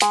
To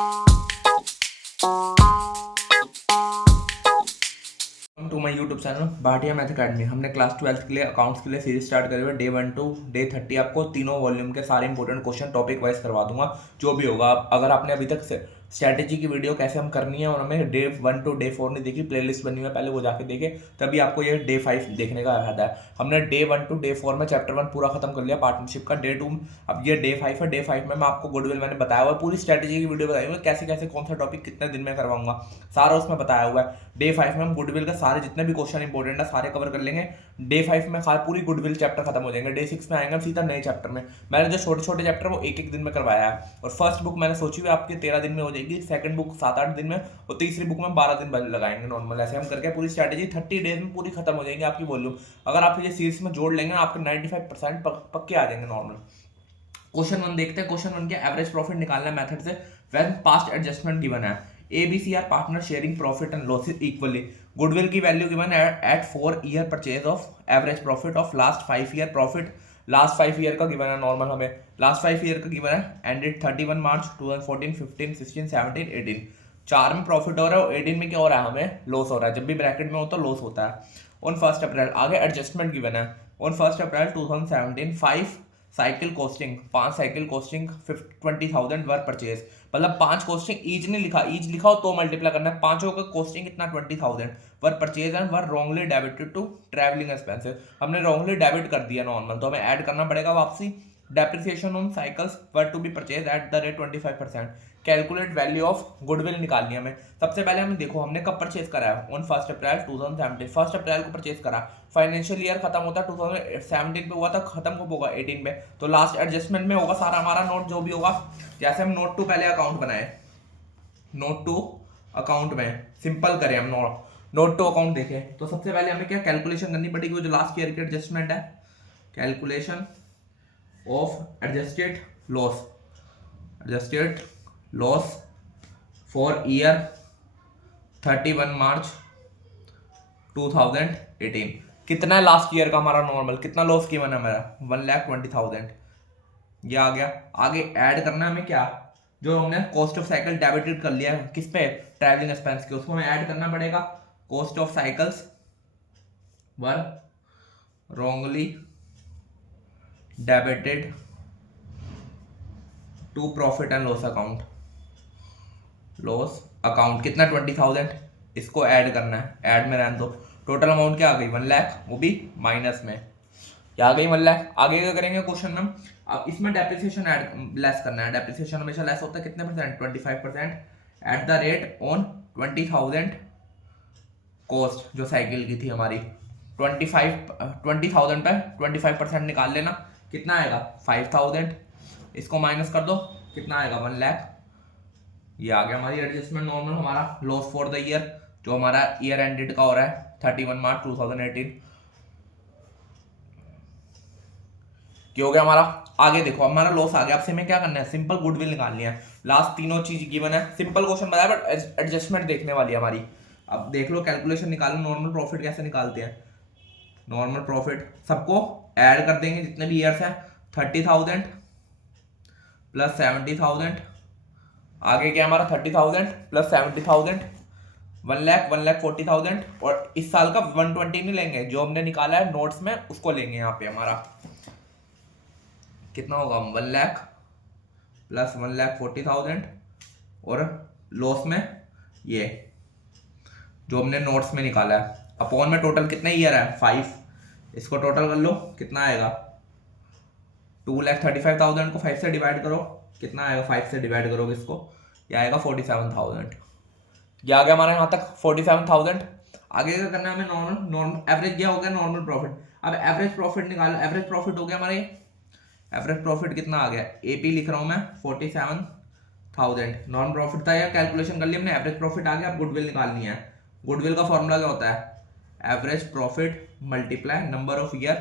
my YouTube channel Bhatia math academy. हमने class 12th के लिए अकाउंट्स के लिए सीरीज स्टार्ट करी हुई है। डे 1 टू डे 30 आपको तीनों वॉल्यूम के सारे इंपॉर्टेंट क्वेश्चन टॉपिक वाइज करवा दूंगा। जो भी होगा, अगर आपने अभी तक स्ट्रैटेजी की वीडियो कैसे हम करनी है और हमें डे 1 टू डे 4 नहीं देखी, प्लेलिस्ट बनी हुई है, पहले वो जाके देखे, तभी आपको ये डे 5 देखने का फायदा है। हमने डे 1 टू डे 4 में चैप्टर 1 पूरा खत्म कर लिया पार्टनरशिप का। डे 2 अब ये डे 5 है। डे 5 में मैं आपको गुडविल मैंने बताया हुआ है, पूरी स्ट्रैटेजी की वीडियो बताई हुई है, कैसे कैसे कौन सा टॉपिक कितने दिन में करवाऊंगा, सारा उसमें बताया हुआ है। डे 5 में हम गुडविल के सारे जितने भी क्वेश्चन इंपॉर्टेंट है सारे कवर कर लेंगे। डे 5 में पूरी गुडविल चैप्टर खत्म हो जाएंगे। डे 6 में आएंगे हम सीधा नए चैप्टर में। मैंने जो छोटे छोटे चैप्टर वो एक एक दिन में करवाया है। और फर्स्ट बुक मैंने सोची हुई आपकी 13 दिन में हो जाएगी, सेकंड बुक 7-8 दिन में, और तीसरी बुक में 12 दिन लगाएंगे नॉर्मल। ऐसे हम करके पूरी स्ट्रैटेजी 30 डेज में पूरी खत्म हो जाएगी आपकी वॉल्यूम। अगर आप ये सीरीज में जोड़ लेंगे आपके 95% पक्के आ जाएंगे नॉर्मल। क्वेश्चन 1 देखते हैं। क्वेश्चन 1 क्या एवरेज प्रॉफिट निकालना है मेथड से। व्हेन पास्ट एडजस्टमेंट गिवन है, ABC are partner sharing profit and losses equally. Goodwill की वैल्यू गिवन है at 4 year purchase of average profit of last 5 year profit. Last 5 year का given है normal, हमें last 5 year का given है ended 31 March 2014, 15, 16, 17, 18। 4 में profit हो रहा है और 18 में क्या हो रहा है, हमें लॉस हो रहा है। जब भी ब्रैकेट में हो तो लॉस होता है। ऑन 1 अप्रैल आगे एडजस्टमेंट गिवन है। On 1 April 2017 5 cycle costing, 5 cycle costing 20,000 were purchase. मतलब 5 कॉस्टिंग ईच नहीं लिखा, ईच लिखा हो तो मल्टीप्लाई करना है। पांचों का कॉस्टिंग कितना 20,000 were purchase and were wrongly debited to travelling expenses. हमने रॉन्गली डेबिट कर दिया नॉर्मल, तो हमें ऐड करना पड़ेगा वापसी। Depreciation on cycles were to be purchase at the rate 25%। Calculate value of goodwill निकालनी है हमें। सबसे पहले हमें देखो हमने कब परचेज करा है, ऑन 1 अप्रैल 2017। 1 अप्रैल को परचेज करा, फाइनेंशियल ईयर खत्म होता है 2017 पे हुआ था, खत्म कब होगा 18 पे, तो लास्ट एडजस्टमेंट में होगा सारा हमारा नोट जो भी होगा। जैसे हम नोट टू पहले अकाउंट बनाए, नोट टू अकाउंट में सिंपल करें हम नोट टू अकाउंट देखें, तो सबसे पहले हमें क्या कैलकुलेशन करनी पड़ेगी, वो जो लास्ट ईयर की एडजस्टमेंट है, calculation of adjusted loss for year 31 मार्च 2018। कितना है लास्ट ईयर का हमारा नॉर्मल, कितना लॉस किया मैंने मेरा 1,20,000। ये आ गया। आगे ऐड करना है हमें क्या, जो हमने कॉस्ट ऑफ साइकिल डेबिटेड कर लिया है किस पे, ट्रैवलिंग एक्सपेंस के, उसको हमें ऐड करना पड़ेगा। Cost of cycles were wrongly debited to profit and loss account, loss account कितना 20,000, इसको ऐड करना है। ऐड में रहने दो। टोटल अमाउंट क्या आ गई 1 लाख, वो भी माइनस में क्या आ गई 1 लाख। आगे क्या करेंगे क्वेश्चन में, अब इसमें डेप्रिसिएशन ऐड लेस करना है। डेप्रिसिएशन हमेशा लेस होता है कितने percent, 25%। Eight the rate on 20,000 cost जो साइकिल की थी हमारी, 20,000 पे 25% निकाल लेना, कितना आएगा 5,000। इसको माइनस कर दो, कितना आएगा 1 लाख। ये आ गया हमारी एडजस्टमेंट नॉर्मल। हमारा लॉस फॉर द ईयर जो हमारा ईयर एंडेड का हो रहा है 31 मार्च 2018 क्या हो गया हमारा। आगे देखो हमारा लॉस आ गया। अब से हमें क्या करना है, सिंपल गुडविल निकालनी है। लास्ट तीनों चीज गिवन है, सिंपल क्वेश्चन बताया बट एडजस्टमेंट देखने वाली है हमारी। अब देख लो कैलकुलेशन निकालो। नॉर्मल प्रॉफिट कैसे निकालते हैं, नॉर्मल प्रॉफिट सबको ऐड कर देंगे जितने भी ईयर्स हैं, 30,000 प्लस 70,000। आगे क्या हमारा 30,000 प्लस 70,000, 1,40,000। और इस साल का 120 नहीं लेंगे, जो हमने निकाला है नोट्स में उसको लेंगे। यहाँ पे हमारा कितना होगा 1 लाख प्लस 1,40,000, और लॉस में ये जो हमने नोट्स में निकाला है, अपॉन में टोटल कितने ईयर है 5। इसको टोटल कर लो, कितना आएगा 2,35,000 को 5 से डिवाइड करो, कितना आएगा 5 से डिवाइड करोगे इसको, ये आएगा 47,000। ये आ गया हमारे यहाँ तक 47,000। आगे क्या करना है हमें, नॉर्मल एवरेज क्या हो गया नॉर्मल प्रॉफिट। अब एवरेज प्रॉफिट निकालो। एवरेज प्रॉफिट हो गया हमारे, एवरेज प्रॉफिट कितना आ गया, एपी लिख रहा हूँ मैं 47,000। नॉन प्रॉफिट था, या कैलकुलेशन कर लिया हमने, एवरेज प्रॉफिट आ गया। अब गुडविल निकालनी है। गुडविल का फॉर्मूला क्या होता है, average profit multiply number of year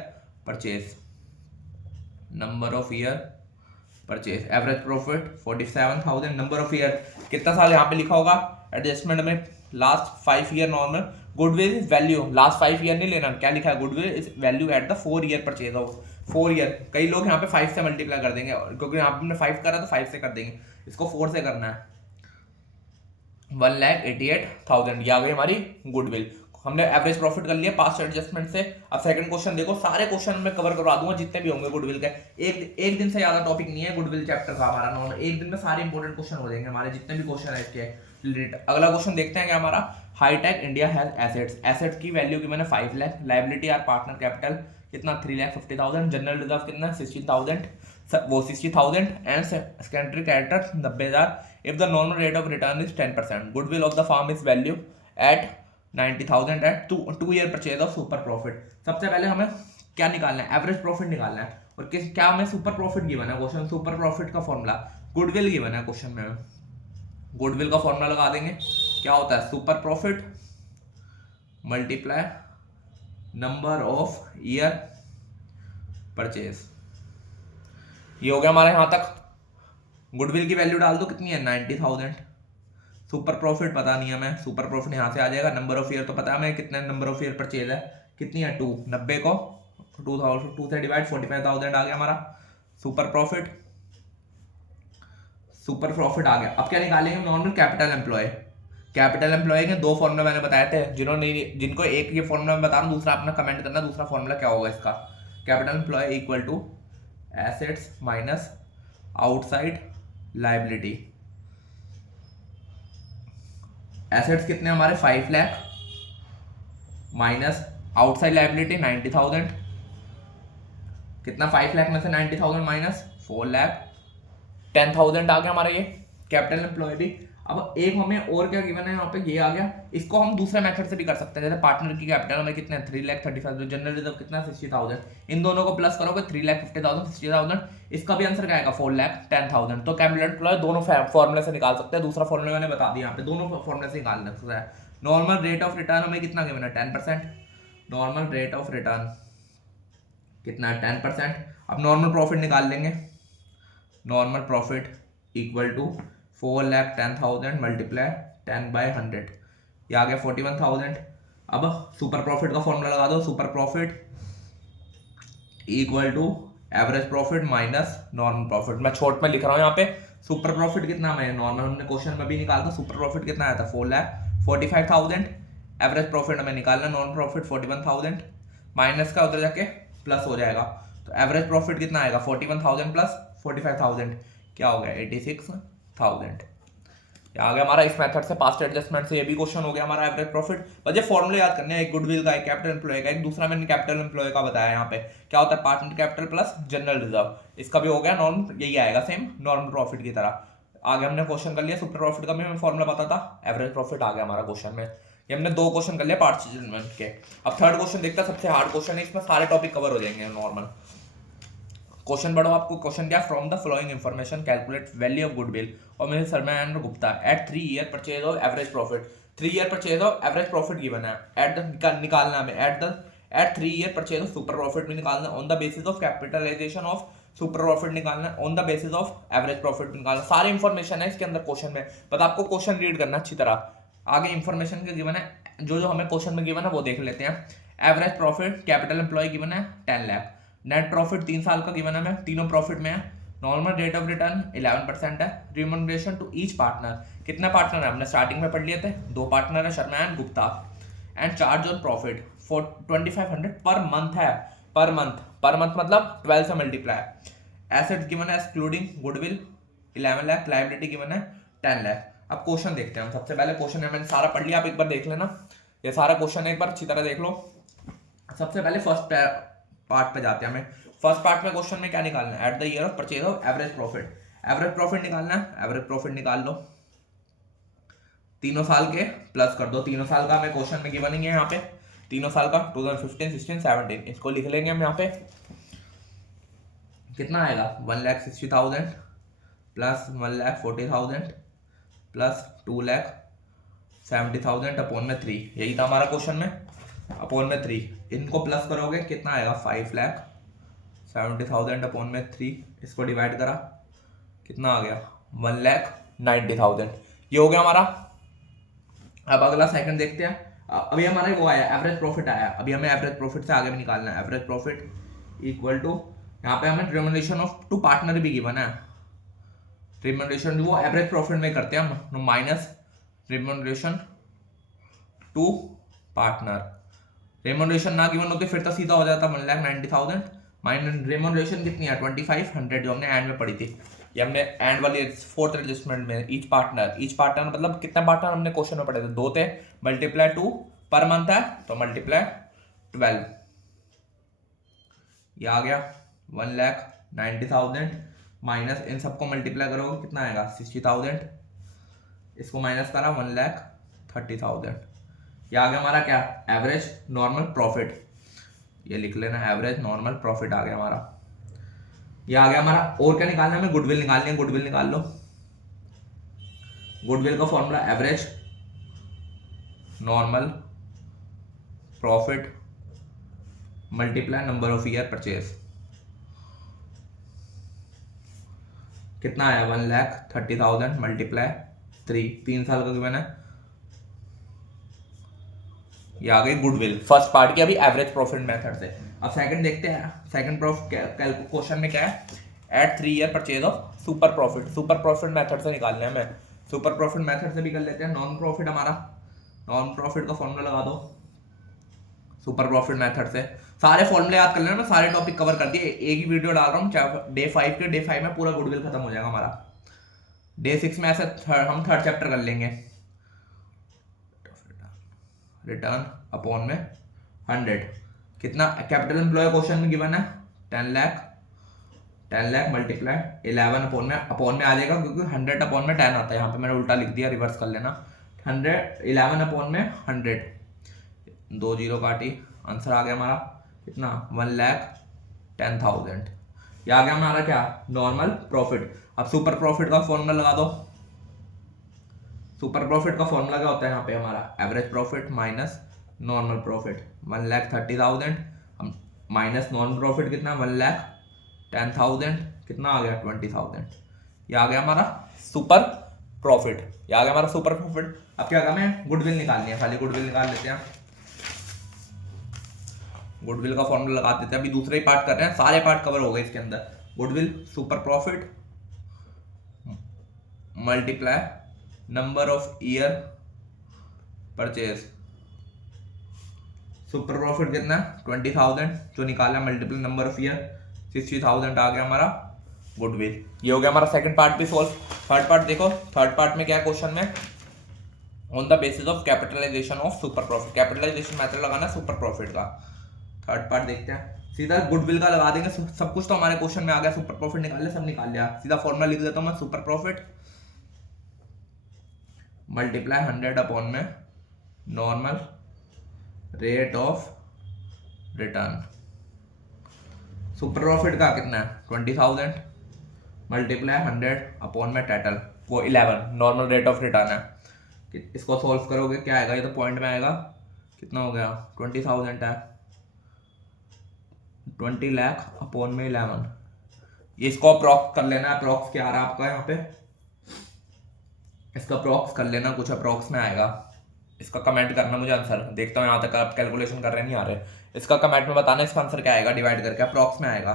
purchase, number of year purchase. Average profit 47,000, number of year कितना साल यहाँ पे लिखा होगा एडजस्टमेंट में, last 5 year normal. Goodwill is value, last 5 year नहीं लेना, क्या लिखा है, goodwill is value at the 4 year purchase of 4 year. कई लोग यहाँ पे 5 से मल्टीप्लाई कर देंगे, क्योंकि यहाँ पे हमने 5 करा तो 5 से कर देंगे, इसको 4 से करना है। 1,88,000। ये आ गई हमारी गुडविल। हमने एवरेज प्रॉफिट कर लिया पास्ट एडजस्टमेंट से। अब सेकंड क्वेश्चन देखो, सारे क्वेश्चन मैं कवर करवा दूंगा जितने भी होंगे गुडविल के। एक दिन से ज्यादा टॉपिक नहीं है गुडविल चैप्टर का हमारा, नॉर्मल एक दिन में सारे इंपॉर्टेंट क्वेश्चन हो जाएंगे हमारे जितने भी क्वेश्चन है इसके रिलेटेड। अगला क्वेश्चन देखते हैं क्या हमारा। Hitech India has assets. Assets की वैल्यू की मैंने 5 lakh, liability are partner capital कितना 3,50,000, जनरल रिजर्व कितना 16,000, वो 60,000 and secondary character 90,000। If the normal rate of return is 10%, goodwill of the firm is value at 90,000 at 2 year purchase of super profit. सबसे पहले हमें क्या निकालना है, एवरेज प्रॉफिट निकालना है। और किस क्या हमें सुपर प्रॉफिट गिवन है क्वेश्चन, सुपर प्रॉफिट का फॉर्मूला गुडविल गिवन है क्वेश्चन में। गुडविल का फॉर्मूला लगा देंगे, क्या होता है super profit multiply number of year purchase. ये हो गया हमारे यहां तक। गुडविल की वैल्यू डाल दो, कितनी है 90,000। सुपर प्रॉफिट पता नहीं है हमें, सुपर प्रॉफिट यहाँ से आ जाएगा। नंबर ऑफ ईयर तो पता है हमें कितने नंबर ऑफ ईयर परचेज है, कितनी है 2, 90 को 2 से डिवाइड 45,000 आ गया हमारा सुपर प्रॉफिट। सुपर प्रॉफिट आ गया। अब क्या निकालेंगे, normal capital employ. Capital employ के दो फॉर्मूला मैंने बताए थे, जिनको एक ये फॉर्मूला मैं बता रहा हूँ, दूसरा अपना कमेंट करना दूसरा फॉर्मूला क्या होगा इसका। Capital employ equal to assets minus outside liability. Assets कितने हमारे 5 लाख माइनस आउटसाइड लायबिलिटी 90,000, कितना 5 लाख में से 90,000 माइनस 4 लाख 10,000 आ गया हमारा ये कैपिटल एम्प्लॉय भी। अब एक हमें और क्या गिवन है यहाँ पे, ये आ गया। इसको हम दूसरे मेथड से भी कर सकते हैं, जैसे पार्टनर की कैपिटल हमें कितने 3,35,000, जनरल रिजर्व कितना 60,000। इन दोनों को प्लस करोगे 3,50,000 60,000, इसका भी आंसर क्या आएगा 4,10,000। तो कैपिटल एम्प्लॉय दोनों फॉर्मुले से निकाल सकते हैं। दूसरा फॉर्मुला मैंने बता दिया यहाँ पे, दोनों फॉर्मुले से निकाल सकता है। नॉर्मल रेट ऑफ रिटर्न हमें कितना गिवन है 10%। नॉर्मल रेट ऑफ रिटर्न कितना है 10%। अब नॉर्मल प्रॉफिट निकाल लेंगे। Normal profit equal to 4,10,000 multiply 10/100, ये आ गया 41,000। अब सुपर प्रॉफिट का फॉर्मूला लगा दो, super profit equal to average profit minus normal profit. मैं छोट में लिख रहा हूँ यहाँ पे। सुपर प्रॉफिट कितना है नॉर्मल, हमने क्वेश्चन में भी निकाला था। सुपर प्रॉफिट कितना आया था 4,45,000। एवरेज प्रॉफिट हमें निकालना, नॉर्मल प्रॉफिट 41,000 माइनस का उधर जाके प्लस हो जाएगा। तो एवरेज प्रॉफिट कितना आएगा 41,000 प्लस 45,000, क्या हो गया 86,000। आ गया हमारा इस मेथड से पास्ट एडजस्टमेंट से। ये भी क्वेश्चन हो गया हमारा एवरेज प्रॉफिट। बस ये फॉर्मूले याद करने हैं, एक गुडविल का, एक कैपिटल एम्प्लॉय का, एक दूसरा मैंने कैपिटल एम्प्लॉय का बताया यहाँ पे क्या होता है partner capital plus general reserve. इसका भी हो गया नॉर्मल, यही आएगा सेम नॉर्मल प्रॉफिट की तरह। आगे हमने क्वेश्चन कर लिया, सुपर प्रॉफिट का भी हमें फॉर्मूला पता था, एवरेज प्रॉफिट आ गया हमारा क्वेश्चन में। ये हमने 2 क्वेश्चन कर लिया पार्ट एडजस्टमेंट के। अब थर्ड क्वेश्चन देखता है, सबसे हार्ड क्वेश्चन है, इसमें सारे टॉपिक कवर हो जाएंगे नॉर्मल। क्वेश्चन बढ़ो, आपको क्वेश्चन क्या, from the following information calculate value of goodwill और मेरे Sharma and Gupta at 3 year purchase of average profit. 3 year purchase of average profit given है, एट द निकालना हमें at 3 year purchase of super profit भी निकालना, on the basis of capitalization of super profit निकालना, on the basis of average profit निकालना। सारी information है इसके अंदर क्वेश्चन में, बट आपको क्वेश्चन रीड करना अच्छी तरह। आगे इंफॉर्मेशन के गिवन है, जो जो हमें क्वेश्चन में गिवन है वो देख लेते हैं। Average profit capital employ given है 10 लाख, नेट प्रॉफिट 3 साल का गिवन है, मैं तीनों प्रॉफिट में है। नॉर्मल रेट ऑफ रिटर्न 11% है। रिम्यूनरेशन टू ईच पार्टनर, कितना पार्टनर है हमने स्टार्टिंग में पढ़ लिए थे, 2 पार्टनर है Sharma and Gupta. And charge on profit 2500 per month है, पर मंथ मतलब 12 से मल्टीप्लाई। एसेट्स गिवन है excluding goodwill 11 lakh, liability given है 10 लाख। अब क्वेश्चन देखते हैं हम। सबसे पहले क्वेश्चन है, मैंने सारा पढ़ लिया, आप एक बार देख लेना, ये सारा क्वेश्चन एक बार अच्छी तरह देख लो। सबसे पहले फर्स्ट पार्ट पे जाते हैं। हमें फर्स्ट पार्ट में क्वेश्चन में क्या निकालना है, at the year of purchase of average profit. Average profit निकालना है, एवरेज प्रॉफिट निकाल लो, तीनों साल के प्लस कर दो। तीनों साल का हमें क्वेश्चन में गिवन है यहाँ पे, तीनों साल का 2015, 16, 17, इसको लिख लेंगे हम यहाँ पे। कितना आएगा 1,60,000 प्लस 1,40,000 प्लस 2,70,000 अपॉन में 3, यही था हमारा क्वेश्चन में, अपॉन में 3। इनको प्लस करोगे कितना आएगा 5,70,000 अपॉन में 3, इसको डिवाइड करा कितना आ गया 1,90,000। ये हो गया हमारा। अब अगला सेकंड देखते हैं। अभी हमारा वो आया एवरेज प्रॉफिट आया, अभी हमें एवरेज प्रॉफिट से आगे भी निकालना है। एवरेज प्रॉफिट इक्वल टू, यहाँ पे हमें रिम्यूनरेशन ऑफ 2 पार्टनर भी गिवन है, रिम्यूनरेशन वो एवरेज प्रॉफिट में करते हैं हम, minus remuneration to partner. Remuneration ना गिवन होते फिर तो सीधा हो जाता 1,90,000 माइनस रेम्यूनरेशन कितनी है 2500 जो हमने एंड में पढ़ी थी। ये हमने एंड वाली फोर्थ एडजस्टमेंट में ईच पार्टनर मतलब कितने पार्टनर हमने क्वेश्चन में पढ़े थे, 2 थे, मल्टीप्लाई 2 पर मंथ है तो मल्टीप्लाई 12, ये आ गया 1,90,000 माइनस इन सबको मल्टीप्लाई करोगे कितना आएगा 60,000, इसको माइनस करा 1,30,000, ये आ गया हमारा क्या एवरेज नॉर्मल प्रॉफिट, ये लिख लेना एवरेज नॉर्मल प्रॉफिट आ गया हमारा, ये आ गया हमारा। और क्या निकालना है हमें, गुडविल निकालनी है, गुडविल निकाल लो। गुडविल का formula average normal profit multiply number of year purchase, कितना आया 1,30,000 मल्टीप्लाई 3 साल का गिवन है, ये आ गई गुडविल फर्स्ट पार्ट की। अभी एवरेज प्रॉफिट मेथड से अब सेकंड देखते हैं। सेकंड क्वेश्चन में क्या है, at 3 year purchase of super profit. Super profit method से निकालने हैं हमें, सुपर प्रॉफिट मेथड से भी कर लेते हैं। नॉन प्रॉफिट हमारा, नॉन प्रॉफिट का फॉर्मूला लगा दो सुपर प्रॉफिट मेथड से। सारे फॉर्मूले याद कर लेना, मैं सारे टॉपिक कवर कर दिए, एक ही वीडियो डाल रहा हूँ, चाहे डे 5 के, डे 5 में पूरा गुडविल खत्म हो जाएगा हमारा। डे 6 में ऐसे हम थर्ड चैप्टर कर लेंगे। रिटर्न अपॉन में 100, कितना कैपिटल एम्प्लॉय क्वेश्चन में गिवन है 10 लाख मल्टीप्लाई 11 अपॉन में आ जाएगा, क्योंकि 100 अपॉन में 10 आता है, यहाँ पे मैंने उल्टा लिख दिया, रिवर्स कर लेना। 11 अपॉन में 100, 2 जीरो काटी, आंसर आ गया हमारा कितना 1,10,000, ये आ गया हमारा क्या नॉर्मल प्रॉफिट। अब सुपर प्रॉफिट का फॉर्मूला लगा दो। सुपर प्रॉफिट का फॉर्मूला क्या होता है यहाँ पे हमारा, average profit minus normal profit, 1,30,000 minus normal profit कितना 1,10,000, कितना आ गया 20,000, ये आ गया हमारा सुपर प्रॉफिट, ये आ गया हमारा सुपर प्रॉफिट। अब क्या काम है, गुडविल निकालनी है, खाली गुडविल निकाल लेते हैं। गुडविल का फॉर्मूला लगा देते हैं, अभी दूसरे ही पार्ट कर रहे हैं, सारे पार्ट कवर हो गए इसके अंदर। Goodwill super profit multiply number of year purchase, super profit कितना 20,000 जो निकाला, मल्टीप्लाई नंबर ऑफ ईयर 60,000 आ गया हमारा गुडविल। ये हो गया हमारा सेकंड पार्ट भी सॉल्व। थर्ड पार्ट देखो, थर्ड पार्ट में क्या है क्वेश्चन में, on the basis of capitalization of super profit, capitalization method लगाना सुपर प्रॉफिट का। थर्ड पार्ट देखते हैं, सीधा गुडविल का लगा देंगे, सब कुछ तो हमारे क्वेश्चन में आ गया, सुपर प्रॉफिट निकाल सब निकाल लिया, सीधा फॉर्मूला लिख देता हूं मैं, सुपर प्रॉफिट मल्टीप्लाई 100 अपॉन में normal rate of return. Super profit का कितना है 20,000 मल्टीप्लाई 100 अपॉन में टोटल वो 11 नॉर्मल रेट ऑफ रिटर्न है। इसको सॉल्व करोगे क्या आएगा, ये तो पॉइंट में आएगा, कितना हो गया 20,000 है, 20 लाख अपॉन में 11, ये इसको अप्रॉक्स कर लेना। अप्रॉक्स क्या आ रहा है आपका यहाँ पे, इसका अप्रॉक्स कर लेना, कुछ अप्रॉक्स में आएगा, इसका कमेंट करना मुझे आंसर, देखता हूँ यहाँ तक आप कैलकुलेशन कर रहे नहीं आ रहे, इसका कमेंट में बताना इसका आंसर क्या आएगा, डिवाइड करके अप्रॉक्स में आएगा।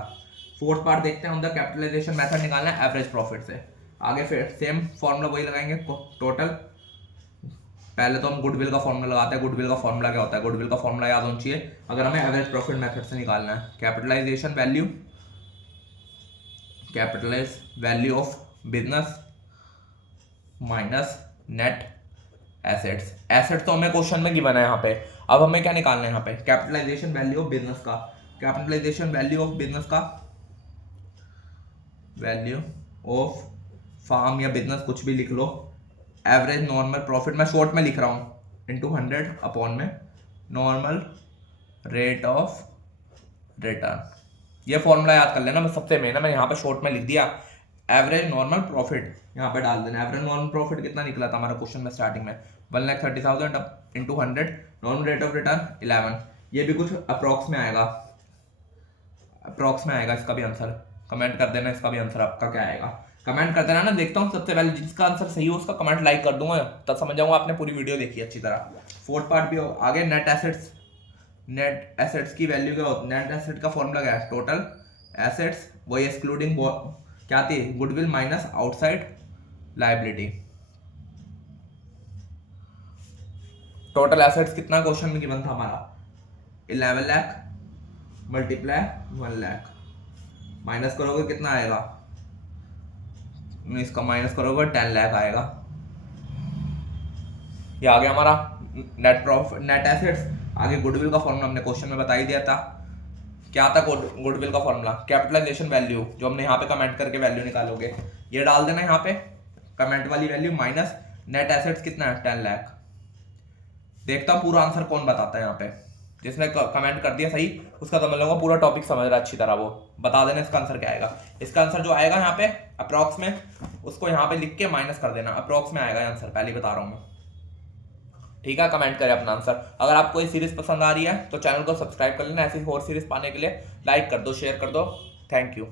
फोर्थ पार्ट देखते हैं, ऑन द कैपिटलाइजेशन मेथड निकालना है एवरेज प्रॉफिट से। आगे फिर सेम फॉर्मूला वही लगाएंगे टोटल, पहले तो हम गुडविल का फॉर्मूला लगाते हैं। गुडविल का फॉर्मूला क्या होता है, गुडविल का फॉर्मूला याद होना चाहिए अगर हमें एवरेज प्रॉफिट मेथड से निकालना है। Capitalization value, capitalize value of business minus net assets. Asset तो हमें क्वेश्चन में गिवन है यहाँ पे, अब हमें क्या निकालना है यहाँ पे, कैपिटलाइजेशन वैल्यू ऑफ बिजनेस का। कैपिटलाइजेशन वैल्यू ऑफ बिजनेस का, वैल्यू ऑफ फार्म या बिजनेस कुछ भी लिख लो, एवरेज नॉर्मल प्रॉफिट मैं शॉर्ट में लिख रहा हूँ इनटू 100 अपॉन में नॉर्मल रेट ऑफ रिटर्न। ये फॉर्मूला याद कर लेना, मैं सबसे मेन है, मैं यहाँ पे शॉर्ट में लिख दिया एवरेज नॉर्मल प्रॉफिट, यहाँ पे डाल देना। एवरेज नॉर्मल प्रॉफिट कितना निकला था हमारा क्वेश्चन में स्टार्टिंग में 1,30,000 into 100 normal rate of return 11, ये भी कुछ अप्रॉक्स में आएगा, अप्रॉक्स में आएगा, इसका भी आंसर कमेंट कर देना, इसका भी आंसर आपका क्या आएगा कमेंट कर देना ना, देखता हूँ सबसे पहले जिसका आंसर सही हो उसका कमेंट लाइक कर दूंगा, तब समझ जाऊंगा आपने पूरी वीडियो देखी अच्छी तरह। फोर्थ पार्ट भी हो आगे, नेट एसेट्स, नेट एसेट्स की वैल्यू क्या होती है, नेट एसेट का फॉर्मूला क्या है, टोटल एसेट्स वही एक्सक्लूडिंग क्या थी, goodwill minus outside liability. Total assets कितना क्वेश्चन में गिवन था हमारा 11 लाख मल्टीप्लाई 1 लाख, माइनस करोगे कितना आएगा, इसका माइनस करोगे 10 लाख आएगा। ये आ गया हमारा नेट प्रॉफिट नेट एसेट्स। आगे गुडविल का फॉर्मूला हमने क्वेश्चन में बता ही दिया था। क्या था गुडविल का फॉर्मूला, कैपिटलाइजेशन वैल्यू, जो हमने यहाँ पे कमेंट करके वैल्यू निकालोगे ये डाल देना यहाँ पे कमेंट वाली वैल्यू, माइनस नेट एसेट्स कितना है 10 लाख। देखता हूँ पूरा आंसर कौन बताता है यहाँ पे, जिसने कमेंट कर दिया सही उसका समझ लूंगा पूरा टॉपिक समझ रहा है अच्छी तरह, वो बता देना इसका आंसर क्या आएगा। इसका आंसर जो आएगा यहाँ पे अप्रॉक्स में, उसको यहाँ पे लिख के माइनस कर देना, अप्रॉक्स में आएगा आंसर, पहले ही बता रहा हूँ मैं। ठीक है, कमेंट करें अपना आंसर। अगर आपको ये सीरीज पसंद आ रही है तो चैनल को सब्सक्राइब कर लेना, ऐसी और सीरीज पाने के लिए लाइक कर दो, शेयर कर दो। Thank you.